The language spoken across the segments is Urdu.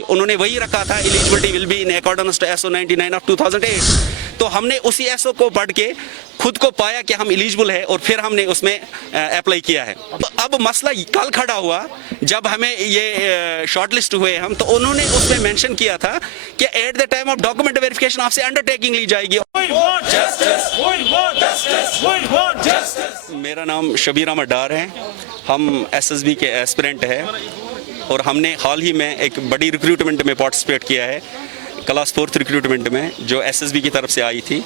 انہوں نے وہی رکھا تھا eligibility will be in accordance to SO 99 of 2008. تو ہم نے اسی SO کو پڑھ کے خود کو پایا کہ ہم ایلیجبل ہے اور پھر ہم نے اس میں اپلائی کیا ہے. اب مسئلہ کل کھڑا ہوا جب ہمیں یہ شارٹ لسٹ ہوئے ہم, تو انہوں نے اس میں مینشن کیا تھا کہ at the time of document verification آپ سے انڈر ٹیکنگ لی جائے گی. میرا نام شبیر احمد ڈار ہے, ہم SSB کے ایسپرنٹ ہیں اور ہم نے حال ہی میں ایک بڑی ریکروٹمنٹ میں پارٹیسپیٹ کیا ہے, کلاس 4 ریکروٹمنٹ میں جو SSB کی طرف سے آئی تھی.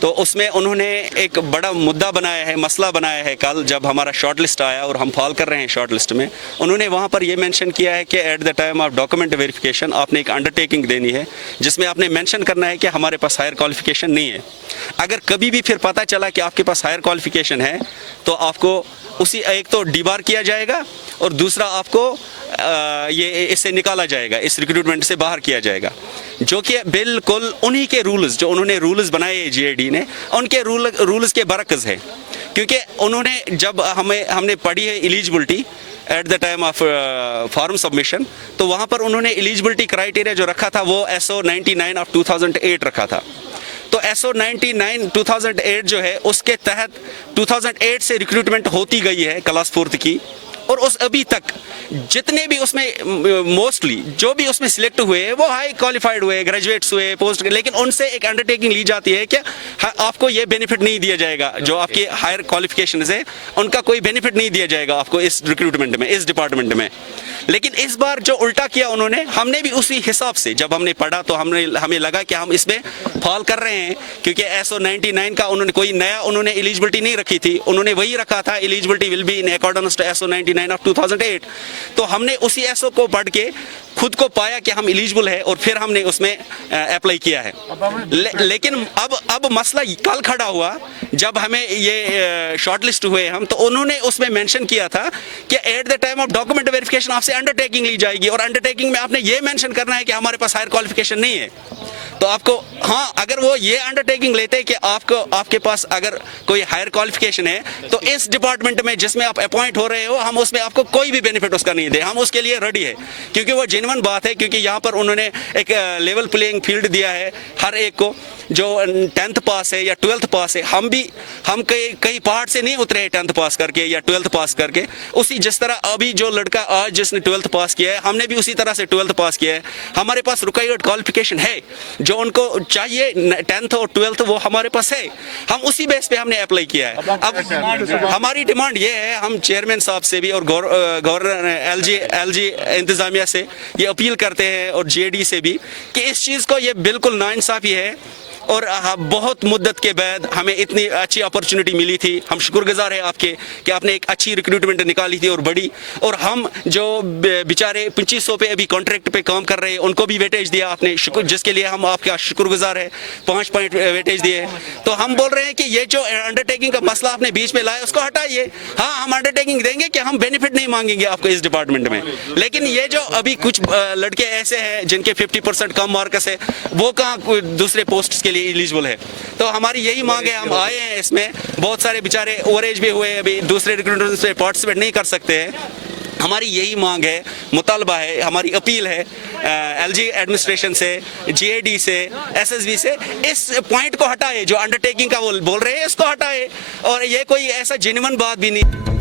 تو اس میں انہوں نے ایک بڑا مدعا بنایا ہے, مسئلہ بنایا ہے. کل جب ہمارا شارٹ لسٹ آیا اور ہم فال کر رہے ہیں شارٹ لسٹ میں, انہوں نے وہاں پر یہ مینشن کیا ہے کہ at the time of document verification آپ نے ایک انڈر ٹیکنگ دینی ہے جس میں آپ نے مینشن کرنا ہے کہ ہمارے پاس ہائر کوالیفیکیشن نہیں ہے. اگر کبھی بھی پھر پتہ چلا کہ آپ کے پاس ہائر کوالیفیکیشن ہے تو آپ کو اسی ایک تو ڈیبار کیا جائے گا اور دوسرا آپ کو یہ اس سے نکالا جائے گا, اس ریکروٹمنٹ سے باہر کیا جائے گا, جو کہ بالکل انہی کے رولز جو انہوں نے رولز بنائے GAD نے ان کے رولز کے برعکس ہے. کیونکہ انہوں نے جب ہم نے پڑھی ہے eligibility at the time of form submission, تو وہاں پر انہوں نے ایلیجبلٹی کرائیٹیریا جو رکھا تھا وہ SO 99 آف 2008 رکھا تھا. تو SO 99 2008 جو ہے اس کے تحت 2008 سے ریکروٹمنٹ ہوتی گئی ہے کلاس 4 کی, اور اس ابھی تک جتنے بھی اس میں موسٹلی جو بھی اس میں سلیکٹ ہوئے وہ ہائی کوالیفائڈ ہوئے, گریجویٹس ہوئے, پوسٹ, لیکن ان سے ایک انڈر ٹیکنگ لی جاتی ہے کہ آپ کو یہ بینیفٹ نہیں دیا جائے گا, جو آپ کی ہائر کوالیفیکیشنز ہے ان کا کوئی بینیفٹ نہیں دیا جائے گا آپ کو اس ریکروٹمنٹ میں, اس ڈپارٹمنٹ میں. لیکن اس بار جو الٹا کیا انہوں نے, ہم نے بھی اسی حساب سے جب ہم نے پڑھا تو ہمیں لگا کہ ہم اس میں فال کر رہے ہیں, کیونکہ SO 99 کا انہوں نے کوئی نیا ایلیجبلٹی نہیں رکھی تھی, انہوں نے وہی رکھا تھا eligibility will be in accordance to SO 99 of 2008. تو ہم نے اسی SO کو پڑھ کے خود کو پایا کہ ہم ایلیجبل ہے اور پھر ہم نے اس میں اپلائی کیا ہے. لیکن اب مسئلہ کل کھڑا ہوا جب ہمیں یہ شارٹ لسٹ ہوئے ہم, تو انہوں نے اس میں مینشن کیا تھا کہ at the time of document verification آپ سے انڈر ٹیکنگ لی جائے گی, اور انڈر ٹیکنگ میں آپ نے یہ مینشن کرنا ہے کہ ہمارے پاس ہائر کوالیفیکیشن نہیں ہے. تو آپ کو ہاں اگر وہ یہ انڈر ٹیکنگ لیتے کہ آپ کے پاس اگر کوئی ہائر کوالیفیکیشن ہے تو اس ڈپارٹمنٹ میں جس میں آپ اپوائنٹ ہو رہے ہو ہم اس میں آپ کو کوئی بھی بینیفٹ اس کا نہیں دیں, ہم اس کے لیے ریڈی ہے. کیونکہ وہ جینون بات ہے, کیونکہ یہاں پر انہوں نے ایک لیول پلینگ فیلڈ دیا ہے ہر ایک کو, جو 10th پاس ہے یا 12th پاس ہے. ہم کئی پہاڑ سے نہیں اترے 10th پاس کر کے یا 12th پاس کر کے. اسی جس طرح ابھی جو لڑکا آج جس نے 12th پاس کیا ہے, ہم نے بھی اسی طرح سے 12th پاس کیا ہے. ہمارے پاس ریکوائرڈ کوالیفیکیشن ہے جو ان کو چاہیے 10th اور 12th, وہ ہمارے پاس ہے. ہم اسی بیس پہ ہم نے اپلائی کیا ہے. اب ہماری ڈیمانڈ یہ ہے, ہم چیئرمین صاحب سے بھی اور گورنر LG انتظامیہ سے یہ اپیل کرتے ہیں اور GAD سے بھی کہ اس چیز کو یہ بالکل ناانصافی ہے. اور بہت مدت کے بعد ہمیں اتنی اچھی اپرچونٹی ملی تھی. ہم شکر گزار ہیں آپ کے کہ آپ نے ایک اچھی ریکروٹمنٹ نکالی تھی اور بڑی, اور ہم جو بیچارے 2500 پہ ابھی کانٹریکٹ پہ کام کر رہے ہیں ان کو بھی ویٹیج دیا آپ نے, جس کے لیے ہم آپ کا شکر گزار ہے. 5 پوائنٹ ویٹیج دیے. تو ہم بول رہے ہیں کہ یہ جو انڈر ٹیکنگ کا مسئلہ آپ نے بیچ میں لایا اس کو ہٹائیے. ہاں ہم انڈر ٹیکنگ دیں گے کہ ہم بینیفٹ نہیں مانگیں گے آپ کو اس ڈپارٹمنٹ میں, لیکن یہ جو ابھی کچھ لڑکے ایسے ہیں جن کے 50% کم مارکس ہے, وہ کہاں دوسرے پوسٹ کے لیے ایلیجبل ہے. تو ہماری یہی مانگ ہے, ہم آئے ہیں اس میں, بہت سارے بیچارے اوور ایج بھی ہوئے, ابھی دوسرے ریکروٹمنٹ سے پارٹیسپیٹ نہیں کر سکتے ہیں. ہماری یہی مانگ ہے, مطالبہ ہے, ہماری اپیل ہے LG ایڈمنسٹریشن سے, GAD سے, SSB سے, اس پوائنٹ کو ہٹائے جو انڈر ٹیکنگ کا وہ بول رہے ہیں اس کو ہٹائے. اور یہ کوئی ایسا جینون بات بھی نہیں.